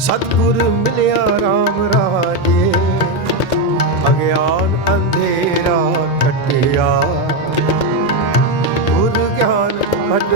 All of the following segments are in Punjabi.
ਸਤਿਗੁਰ ਮਿਲਿਆ RAM ਰਾਜੇ ਅਗਿਆਨ ਅੰਧੇਰਾ ਕਟਿਆ। ਗੁਰ ਗਿਆਨ ਹਟ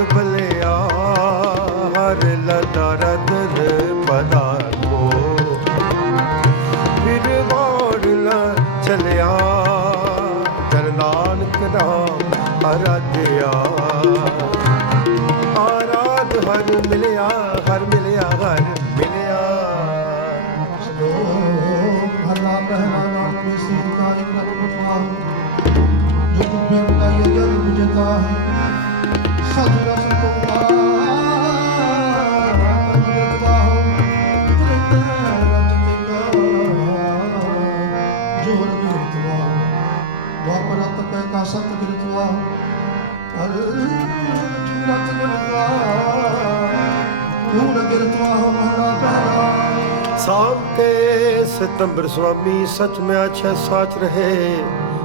ਕੇ ਸੁਆਮੀ, ਸਚ ਮੈਂ ਅਛੈ ਸਾਚ ਰਹੇ।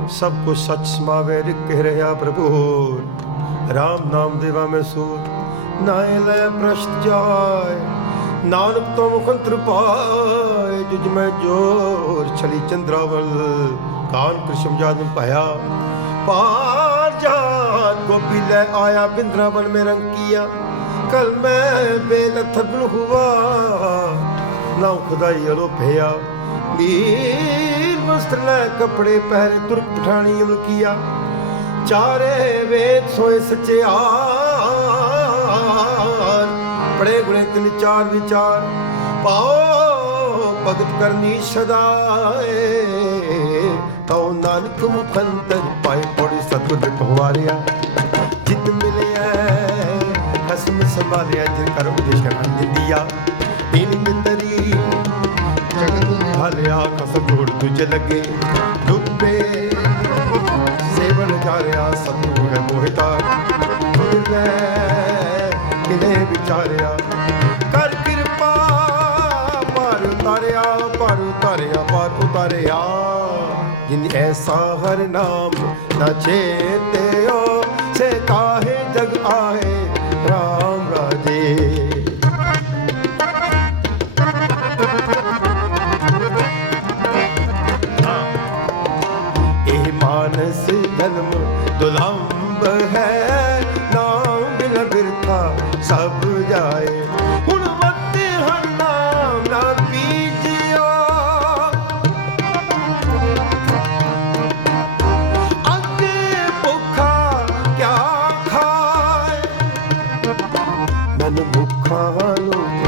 ਸਭ ਕੁਛ ਸਚ ਸਮਾਵੇ, ਰਿਕ ਕਹਿ ਰਿਹਾ ਪ੍ਰਭੂ। ਰਾਮ ਨਾਮ ਦੇਵਾ ਮੈਂ ਸੂਰ ਨਾਏ ਲੈ ਪ੍ਰਸ਼ਟ ਜਾਏ। ਨਾਨਕ ਤੋਂ ਮੁਖੰਤਰ ਪਾਏ ਜੁਜ ਮੈਂ ਜੋਰ ਛਲੀ ਚੰਦਰਾਵਲ। ਕਾਨ ਕ੍ਰਿਸ਼ਮ ਜਾਦਨ ਪਾਇਆ, ਪਾਰ ਜਾਤ ਗੋਪੀ ਲੈ ਆਇਆ, ਬਿੰਦਰਾਵਨ ਮੇ ਰੰਕੀਆ ਕਲ ਮੈਂ ਬੇਲਥਨ ਹੁਆ ਨਾ ਖੁਦਾਈ ਅਲੋ ਭਿਆ ਮੀਰ ਵਸਤਰ ਲੈ ਕਪੜੇ ਪਹਿਰੇ ਤੁਰਕ ਪਠਾਣੀ ਅਮਲ ਕੀਆ ਚਾਰੇ ਵੇਦ ਸੋਏ ਸਚਿਆਰ ਪੜੇ ਗੁਣੇ ਤਿੰਨ ਚਾਰ ਵਿਚਾਰ। ਪਾਓ ਭਗਤ ਕਰਨੀ ਸਦਾਏ। ਤਉ ਨਾਨਕ ਮੁਖੰਦਰ ਪਾਏ ਪੜੀ ਸਤਿਗੁਰ ਪਹਵਾਰਿਆ। ਜਿਤ ਮਿਲਿਆ ਖਸਮ ਸੰਭਾਲਿਆ ਜਿਨ ਕਰ ਉਪਦੇਸ਼ ਕਰਨ ਦਿੰਦੀਆ ਇਨ ਮਿਤਰੀ ਜਗਤ ਨੇ ਹਲਿਆ ਤੁਝ ਲੱਗੇ। ਡੁੱਬੇ ਸੇਵਨ ਜਾਰਿਆ ਸਤੂ ਹੈ ਮੋਹਿਤਾ। ਲੈ ਕਿਨੇ ਵਿਚਾਰਿਆ। ਕਰ ਕਿਰਪਾ ਪਰ ਉਤਾਰਿਆ ਪਰ ਉਤਾਰਿਆ ਪਰ ਉਤਾਰਿਆ। ਜਿਨ ਐਸਾ ਹਰ ਨਾਮ ਨਾ ਚੇਤਿਓ ਮਨ ਮੁਖਾਂ ਨੂੰ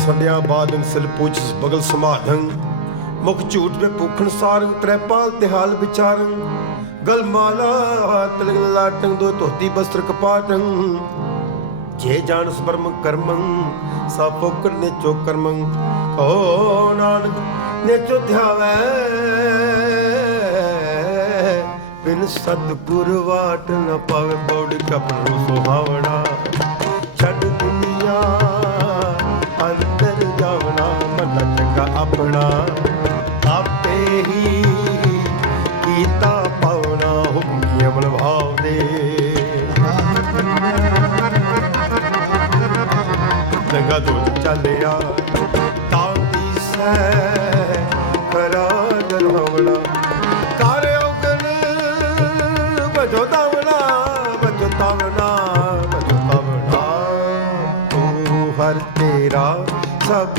ਪੜ ਪੁਸਤਕ ਸੰਧਿਆ ਬਾਦਨ ਸਿਲ ਪੁੱਛ ਬਗਲ ਸਮਾਧੰ। ਮੁਖ ਝੂਠ ਵੇ ਭੁਖਣ ਸਾਰੰ ਤ੍ਰੈਪਾਲ ਤੇ ਹਾਲ ਵਿਚਾਰੰ। ਗਲ ਮਾਲਾ ਤਿਲਕ ਲਾਟੰ ਦੋ ਧੋਤੀ ਬਸਤਰ ਕਪਾਟੰ। ਜੇ ਜਾਣਸ ਬਰਮ ਕਰਮੰ ਸਾ ਫੋਕੜ ਨੇ ਚੋ ਕਰਮੰ। ਕਹੋ ਨਾਨਕ ਨੇ ਚੋ ਧਿਆਵੈ। ਬਿਨ ਸਤਿਗੁਰ ਵਾਟ ਨ ਪਾਵੇ ਪੌੜੀ ਕਪੜ ਨੂੰ ਸੁਹਾਵਣਾ। ਛੱਡ ਆਪਣਾ ਆਪੇ ਹੀ ਕੀਤਾ ਪਾਉਣਾ ਹੁਕਮ ਕੀ ਅਮਲ ਭਾਵ ਦੇ ਲੰਗਾ ਦੁੱਧ ਚੱਲਿਆ, ਤਾਂ ਦੀ ਸੈ ਕਰਾ ਦਰਵਣਾ ਕਰ ਔਗਣ, ਵਜੋ ਦਵਣਾ ਵਜੋ ਤਵਣਾ ਵਜੋ ਤਵਣਾ ਤੂੰ ਹਰ ਤੇਰਾ ਸਭ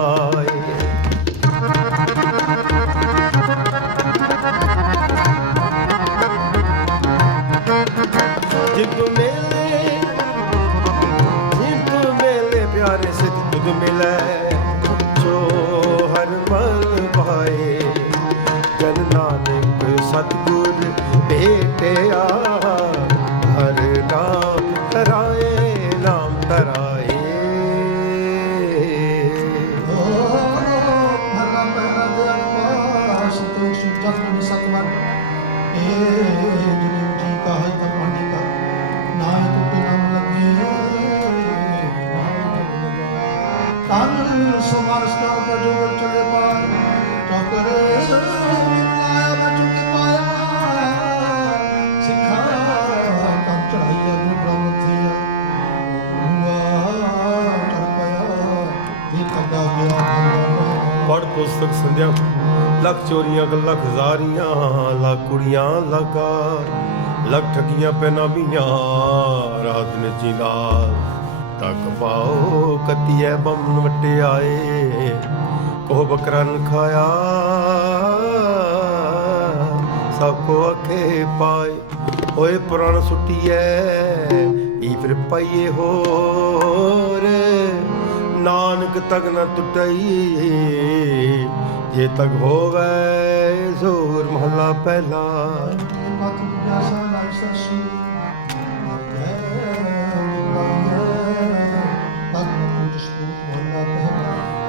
ਸੰਧਿਆ ਲੱਖ ਚੋਰੀਆਂ ਕ ਲੱਖ ਜ਼ਾਰੀਆਂ ਲੱਖ ਕੁੜੀਆਂ ਲਗਾ ਲੱਖ ਠਗੀਆਂ ਪੈਨਾਮੀਆਂ ਰਾਤ ਨੇ ਜਿੰਦਾ ਤੱਕ ਪਾਓ ਕਤੀਏ ਬੰਨ ਵਟਿਆਏ ਕੋਹ ਬਕਰਨ ਖਾਇਆ। ਸਭ ਕੋ ਅਖੇ ਪਾਏ ਹੋਏ ਪੁਰਾਣ ਸੁੱਟੀਐ ਇਹ ਫਿਰ ਪਾਈਏ ਹੋ। ਨਾਨਕ ਤਗ ਨ ਟੁੱਟਈ। ਜੇ ਤਗ ਹੋਵੇ ਜ਼ੋਰ ਮਹਲਾ ਪਹਿਲਾ।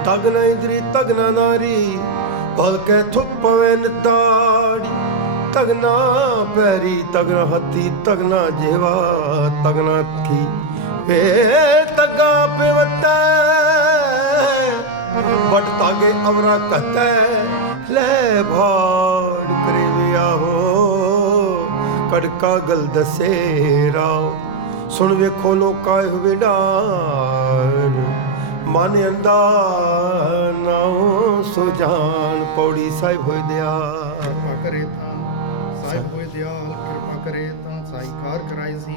ਤਗ ਨ ਇੰਦਰੀ ਤਗ ਨ ਨਾਰੀ ਭਲ ਕੇ ਥੁੱਕ ਪਵੇ ਪੈਰੀ ਤਗਨਾ ਨ ਹੱਥੀ ਤਗ ਜੇਵਾ ਤਗਨਾ ਨ ਵੇ ਤਗਾ ਪਵਤੈ ਵਟ ਤਾਗੇ ਅਵਰਾ ਕਹਤੈ ਲੈ ਭਾੜ ਕਰੇ ਵਿਆਹੋ। ਕੜਕਾ ਗਲ ਦਸੇ ਰਾਓ, ਸੁਣ ਵੇਖੋ ਲੋਕਾ ਇਹ ਵਿਡਾਰ ਮਨ ਅੰਦਾ ਨਾਉ ਸੋ ਪੌੜੀ ਸਾਹਿਬ ਹੋਇ ਦਿਆ ਕਿਰਪਾ ਕਰੇ ਤਾਂ, ਸਾਹਿਬ ਹੋਏ ਦਿਆ ਕਿਰਪਾ ਕਰੇ ਤਾਂ, ਸਾਈਕਾਰ ਕਰਾਏ ਸੀ।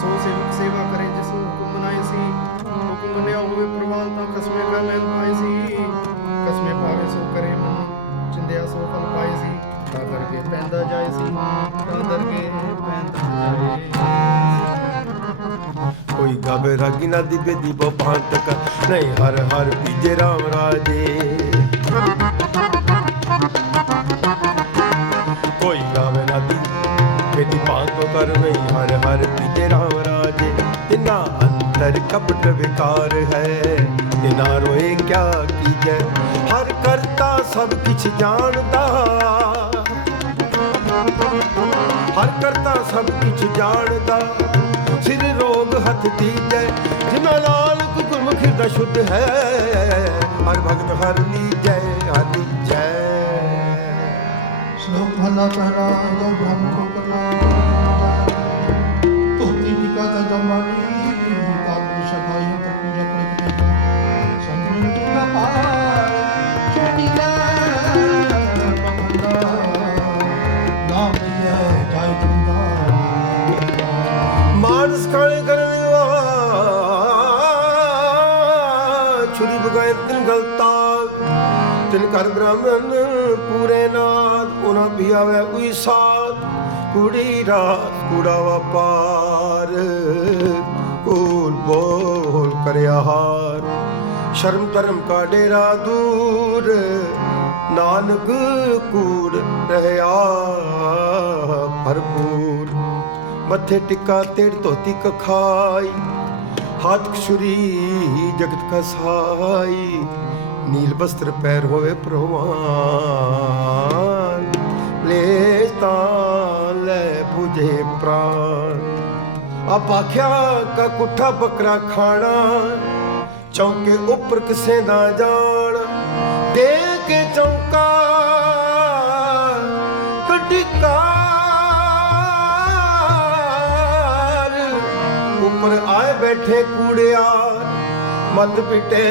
ਸੋ ਸੇਵਕ ਸੇਵਾ ਕਰੇ, ਜਿਸ ਨੂੰ ਹੁਕਮ ਮਨਾਏ ਸੀ, ਹੁਕਮ ਮੰਨਿਆ ਹੋਵੇ ਪ੍ਰਵਾਨ ਤਾਂ ਕਸਮੇ ਕਾ ਲੈਣ ਪਾਏ ਸੀ। ਸੋ ਫਲ ਪਾਏ ਸੀ। ਤਾਂ ਕਰਕੇ ਪੈਂਦਾ ਜਾਏ ਸੀ। ਤਾਂ ਕਰਕੇ ਪੈਂਦਾ ਜਾਏ। ਕੋਈ ਗਾਵੇ ਰਾਗੀ ਨਾ ਦਿਬੇ ਦੀਪੋ ਭਾਂਟਕ ਨਹੀਂ, ਹਰ ਹਰ ਪੀਜੇ ਰਾਮ ਰਾਜੇ। ਕੋਈ ਗਾਵੇ ਨਾ ਦੀ ਬੇਦੀ ਭਾਂਤੋ ਕਰ ਨਹੀਂ, ਹਰ ਹਰ ਪੀਜੇ ਰਾਮ ਰਾਜੇ। ਤਿਨਾ ਅੰਦਰ ਕਪਟ ਵਿਕਾਰ ਹੈ। ਤਿਨਾ ਰੋਏ ਕਿਆ ਕੀਜੈ ਹਰ ਕਰਤਾ ਸਭ ਕਿਛ ਜਾਣਦਾ। ਹਰ ਕਰਤਾ ਸਭ ਕਿਛ ਜਾਣਦਾ। ਸਿਰ ਰੋਗ ਹੱਥ ਦੀਜੈ ਜਿਨਾ ਲਾਲ ਗੁਰਮੁਖ ਦਾ ਸ਼ੁੱਧ ਹੈ। ਹਰ ਭਗਤ ਹਰ ਲੀਜੈ ਹਰ ਲੀਜੈ ਸ਼ਲੋਕ ਭਲਾ ਪਹਿਰਾ ਜੋ ਬ੍ਰਹਮ ਕੋ ਕਰਨਾ ਧੋਤੀ ਟਿਕਾ ਤਾ ਜਮਾਨੀ। ਛੁਰੀ ਬਗਾਇ ਤਿਨ ਗਲਤਾ। ਤਿਨ ਕਰ ਬ੍ਰਾਹਮਣ ਪੂਰੇ ਨਾਦ, ਉਹਨਾਂ ਵੀ ਉਈ ਸਾਥ। ਕੁੜੀ ਰਾਤ ਕੁੜਾ ਵਪਾਰ ਕੋਲ ਬੋਲ ਕਰਿਆ ਹਾਰ। ਸ਼ਰਮ ਧਰਮ ਕਾ ਡੇਰਾ ਦੂਰ, ਨਾਨਕ ਕੂੜ ਰਹਿਆ ਭਰਪੂਰ। ਮੱਥੇ ਟਿੱਕਾ ਤੇੜ ਧੋਤੀ ਕਖਾਈ ਹੱਥ ਛੁਰੀ ਜਗਤ ਕਸਾਈ ਨੀਲ ਬਸਤਰ ਪੈਰ ਹੋਵੇ ਪ੍ਰਵਾਨ। ਲੈ ਤਾਂ ਲੈ 부ਝੇ ਪ੍ਰਾਨ। ਆਪ ਆਖਿਆ, ਕਾ ਕੁੱਠਾ ਬੱਕਰਾ ਖਾਣਾ, ਚੌਂਕੇ ਉੱਪਰ ਕਿਸੇ ਦਾ ਜਾ ਬੈਠੇ ਕੂੜਿਆ, ਮਤ ਪਿਟੇ,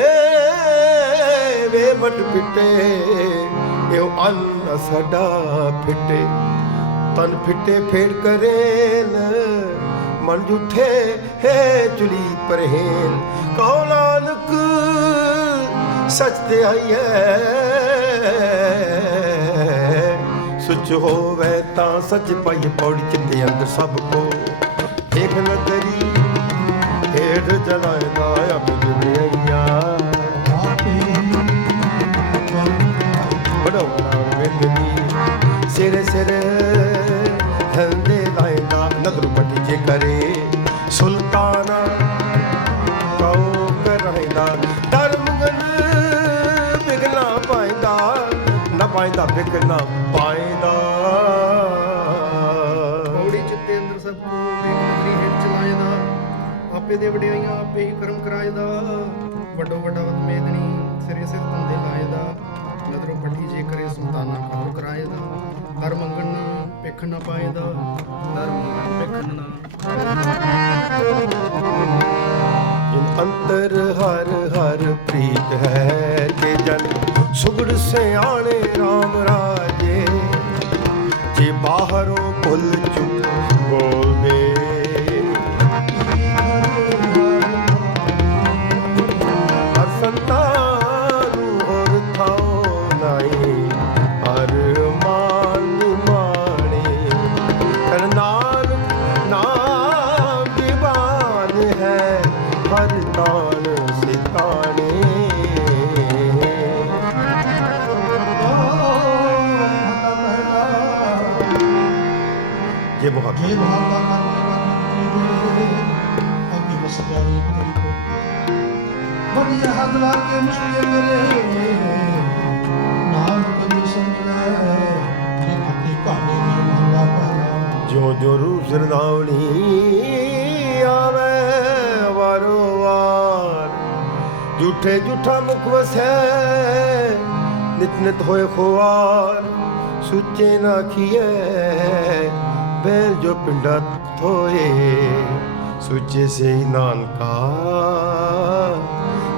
ਵੇ ਮਤ ਪਿਟੇ, ਇਹੋ ਅੰਨ ਸਾਡਾ ਫਿੱਟੇ। ਤਨ ਫਿੱਟੇ ਫੇੜ ਕਰੇਨ ਮਨ ਝੂਠੇ ਹੈ ਚੁਲੀ ਪਰਹੇਨ ਕਹੋ ਨਾਨਕ, ਸੱਚ ਤੇ ਆਈਐ ਸੁਚ ਹੋਵੇ ਤਾਂ ਸੱਚ ਪਾਈ ਪੌੜੀ ਚਿੱਤੇ ਅੰਦਰ ਸਭ ਕੋ। ਦੇਖ ਨ ਤੇਰੀ ਚਲਾਇਦਾ ਅਬ ਜਿਵਈਆ ਬੜਾਉਣਾ ਵੇਦਨੀ ਸਿਰ ਸਿਰ ਹੰਦੇ ਲਾਇਦਾ ਨਦਰ ਪੱਟੀ ਜੇ ਕਰੇ। ਸੁਲਤਾਨ ਕਉ ਕਰਹਿਦਾ ਧਰਮਗਨ ਬਿਗਨਾ ਪਾਇਦਾ, ਨਾ ਪਾਇਦਾ ਬਿਗਨਾ ਆਪੇ ਦੇ ਵਡਿਆਈਆਂ ਆਪੇ ਹੀ ਕਰਮ ਕਰਾਇਦਾ। ਵੱਡੋ ਵੱਡਾ ਵਤ ਸਿਰੇ ਸਿਰ ਤੰਦੇ ਲਾਇਦਾ। ਨਦਰੋਂ ਪੱਠੀ ਜੇ ਕਰੇ ਸੁਲਤਾਨਾ ਕਹੋ ਕਰਾਇਦਾ। ਦਰ ਮੰਗਣ ਪਿੱਖ ਨਾ ਪਾਇਦਾ। ਦਰ ਮੰਗਣ ਪਿੱਖ ਨਾ ਜਿਨ ਅੰਤਰ ਹਰ ਹਰ ਪ੍ਰੀਤ ਹੈ, ਤੇ ਜਨ ਸੁਗੜ ਸਿਆਣੇ ਜੇ ਮੁਹੱਬਤ ਕਰਨੇ ਵਾਲੀ ਦੇ ਅੱਗੇ ਬਸ ਜਾਵੇ ਤੇਰੀ ਕੋ ਵਧੀਆ ਹੱਥ ਲਾ ਕੇ ਮੁਸ਼ਕਿਲ ਮੇਰੇ ਨਾਮ ਕਦੇ ਸਮਝ ਜੇ ਖੱਤੇ ਭਾਗੇ ਦੀ ਮਹਲਾ ਪਹਿਲਾ ਜੋ ਜੋ ਰੂਪ ਸਰਦਾਵਣੀ ਆਵੇ ਵਾਰੋ ਵਾਰ ਝੂਠੇ ਝੂਠਾ ਮੁਖ ਵਸੈ ਨਿਤ ਨਿਤ ਹੋਏ ਖੁਆਰ ਸੁੱਚੇ ਨਾ ਖੀਏ ਬੈਲ ਜੋ ਪਿੰਡਾ ਥੋਏ, ਸੁੱਚੇ ਸੇ ਹੀ ਨਾਨਕਾ।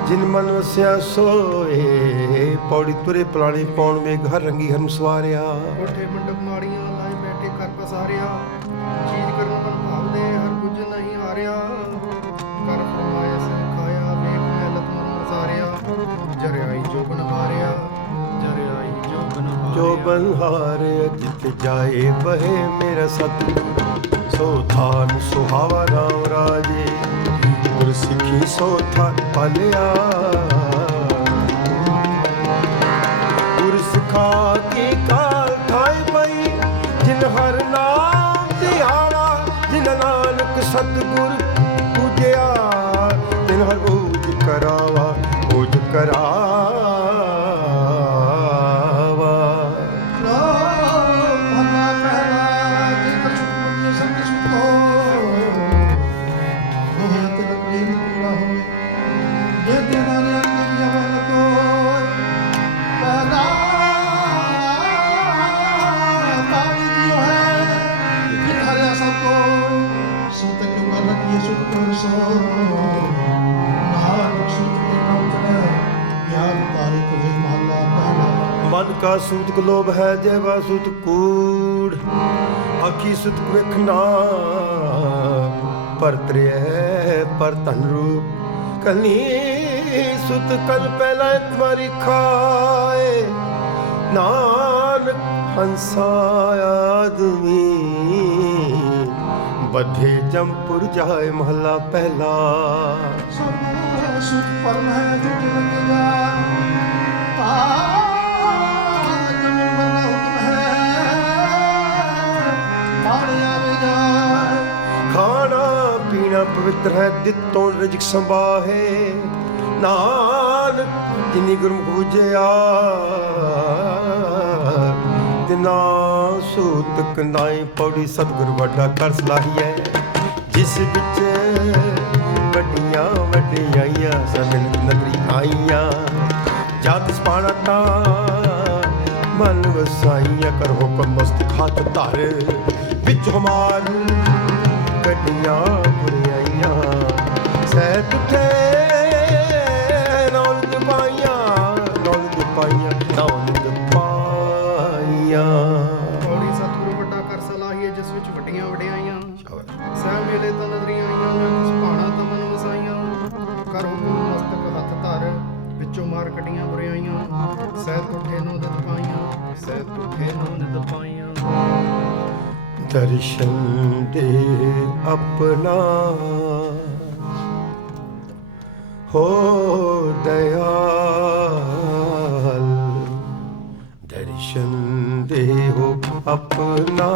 ਜਿਨ ਮਨ ਵਸਿਆ ਸੋਏ, ਪੌੜੀ ਤੁਰੇ ਪਲਾਣੀ ਪਾਉਣ ਮੇ ਘਰ ਰੰਗੀ ਹਰਮ ਸਵਾਰਿਆ। ਕੋਠੇ ਮੰਡਪ ਮਾੜੀਆਂ ਲਾਏ ਬੈਠੇ ਕਰ ਪਸਾਰਿਆ। ਹਾਰਿਆ ਜਿਤ ਜਾਏ ਬਹੇ ਮੇਰਾ ਸਤ। ਸੋ ਥਾਨ ਸੁਹਾਵਾ ਰਾਮ ਰਾਜੇ, ਗੁਰ ਸਿੱਖੀ ਸੋ ਥਾਨ ਪਾਲਿਆ। ਗੁਰ ਸਿਖਾ ਕੇ ਕਾਲ ਥਾਈ ਪਈ, ਜਿਨ ਹਰ ਨਾਮ ਧਿਆਵਾ ਜਿਨ ਨਾਨਕ ਸਤਿਗੁਰ ਪੂਜਿਆ। ਤਿਨ ਹਰ ਬੂਝ ਕਰਾਵਾ ਬੂਝ ਕਰਾ ਮਨ ਕਾ ਸੂਤਕ ਲੋਭ ਹੈ ਸੂਤ ਕੂੜ। ਆਖੀ ਸੁਤ ਵੇਖਣਾ ਪਰ ਤ੍ਰਿਐ ਪਰ ਧਨ ਰੂਪ। ਕਨੀ ਸੁਤ ਕਲ ਪਹਿਲਾ ਤੁਮਾਰੀ ਖਾਏ, ਨਾਨਕ ਹੰਸਾ ਆਦਮੀ ਬੱਧੇ ਜੰਪੁਰ ਜਾਏ ਮਹੱਲਾ ਪਹਿਲਾ। ਸਭ ਸੁਖ ਪਰਮ ਹੈ ਜੁਟ ਲਗੇਗਾ ਆ ਪੀਣਾ ਪਵਿੱਤਰ ਹੈ, ਦਿੱਤੋਂ ਰਿਜਕ ਸੰਭਾਹੇ। ਨਾਨਕ, ਜਿਨੀ ਗੁਰਮੁਖ ਬੁਝਿਆ ਤਿਨਾ ਸੂਤ ਕੰਦਾਈ ਪੌੜੀ ਸਤਿਗੁਰ ਵੱਡਾ ਕਰ ਸਲਾਹੀਐ। ਜਿਸ ਵਿੱਚ ਵੱਡੀਆਂ ਵੱਡੀਆਂ ਸਭਨ ਨਗਰੀ ਆਈਆਂ। ਜਦ ਸਪਾਣਾ ਤਾਂ ਮਨ ਵਸਾਈਆਂ, ਕਰ ਹੁਕਮ ਮਸਤ ਹੱਥ ਧਰ। ਵਿੱਚ ਹਮਾਰ ਗੱਡੀਆਂ ਬੁਰੀਆਈਆਂ ਸਹਿ ਤੁਠੇ ਦਰਸ਼ਨ ਦੇ ਆਪਣਾ। ਹੋ ਦਇਆਲ ਦਰਸ਼ਨ ਦੇ ਹੋ ਆਪਣਾ।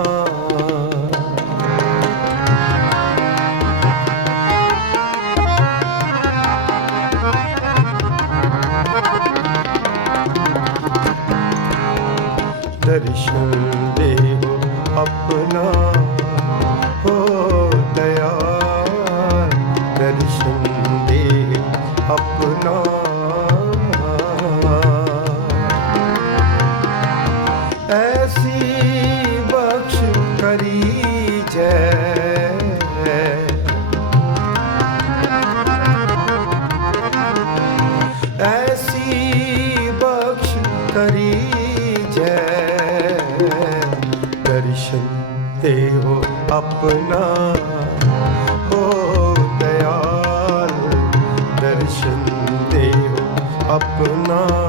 ਕਰੀ ਜੈ ਦਰਸ਼ਨ ਤੇ ਹੋ ਆਪਣਾ। ਹੋ ਦਰਸ਼ਨ ਤੇ ਹੋ ਆਪਣਾ।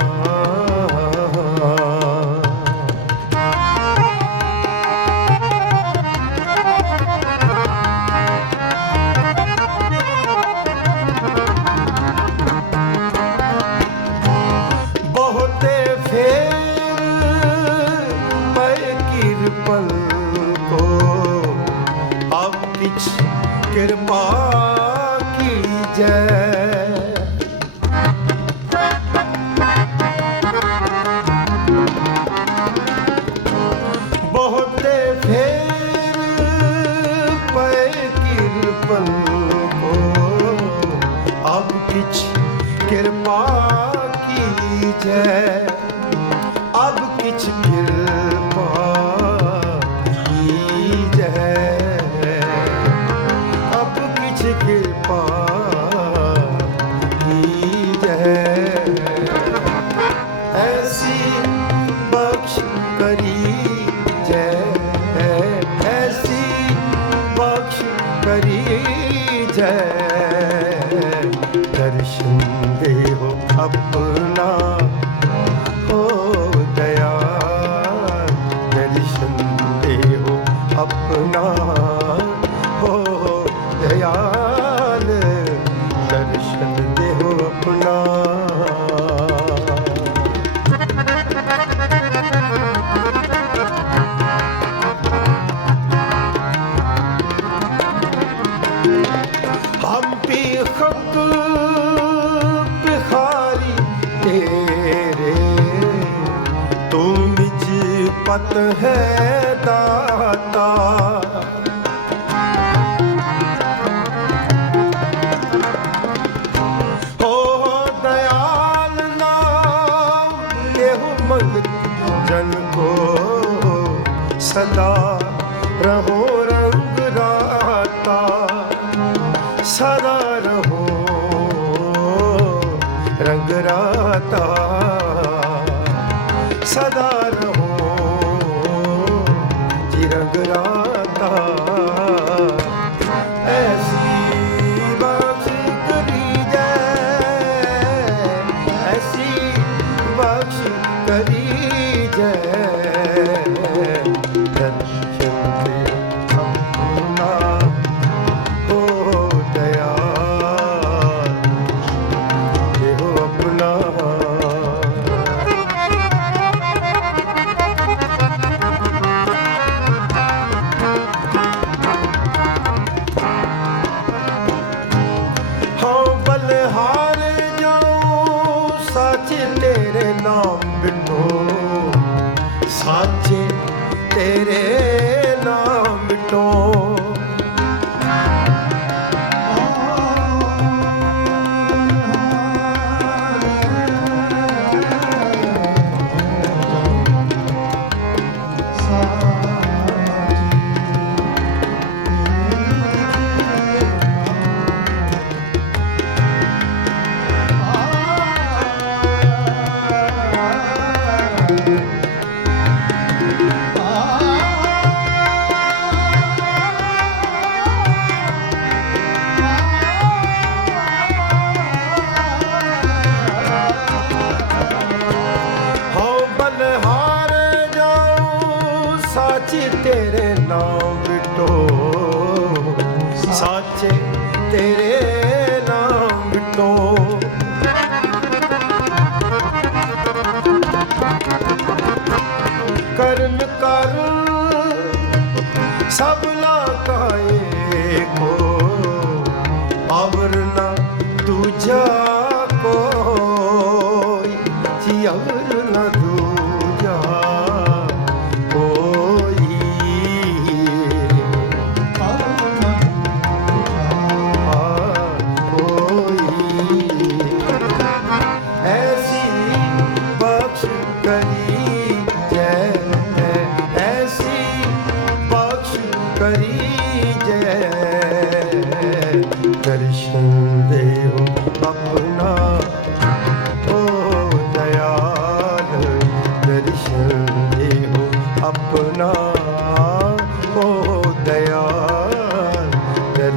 up. Uh.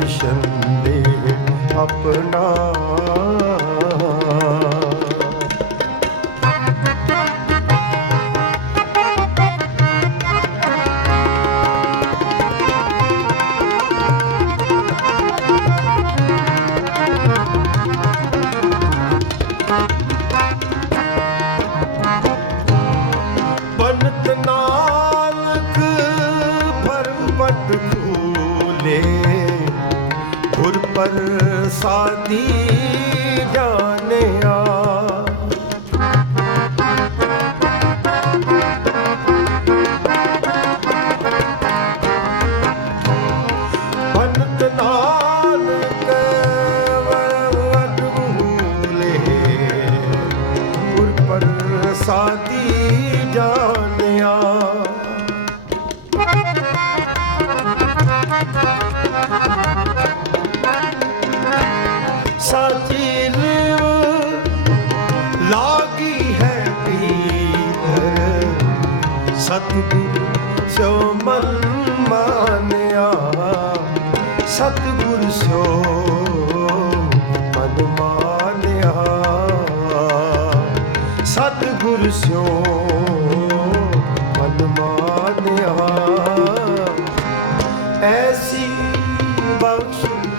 ਦਰਸ਼ਨ ਦੇ ਆਪਣਾ साथी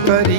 करी